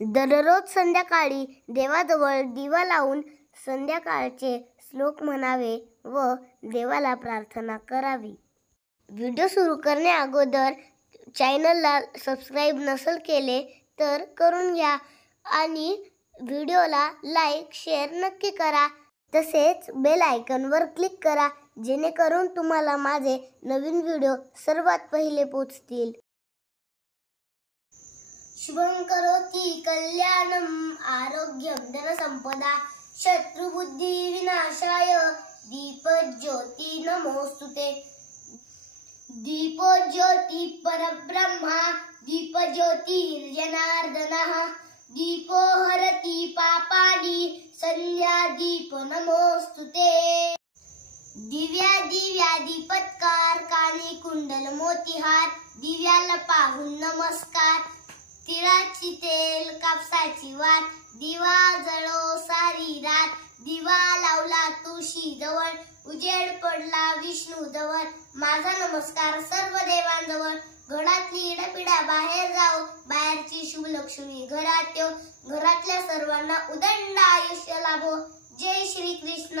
दररोज संध्याकाळी देवाजवळ दिवा लावून संध्याकाळचे श्लोक म्हणावे व देवाला प्रार्थना करावी। व्हिडिओ सुरू करण्याअगोदर चॅनलला सबस्क्राइब नसेल केले तर करून घ्या आणि व्हिडिओला लाईक शेअर नक्की करा। तसेच बेल आयकॉनवर क्लिक करा जेणेकरून तुम्हाला माझे नवीन व्हिडिओ सर्वात पहिले पोहोचतील। शुभं करोति कल्याणं आरोग्यं धनसंपदा शत्रुबुद्धि विनाशाय दीपज्योति नमोस्तुते। दीपोज्योति परब्रह्मा दीपज्योतिर्जनार्दनः दीपो हरति पापानि संध्यादीप नमोस्तुते। दिव्या दिव्या दीपत्कार कानी कुंडल मोतीहार दिव्याला पाहून नमस्कार। तिळाची तेल कापसाची वात दिवा जळो सारी रात। दिवा लावला तुळशी जवळ उजेड पडला विष्णू जवळ। माझा नमस्कार सर्व देवांजवळ। घरातली इडपिडा बाहेर जाओ बाहेरची शुभ लक्ष्मी घरात येऊ। घरातल्या सर्वांना उदंड आयुष्य लाभो। जय श्री कृष्ण।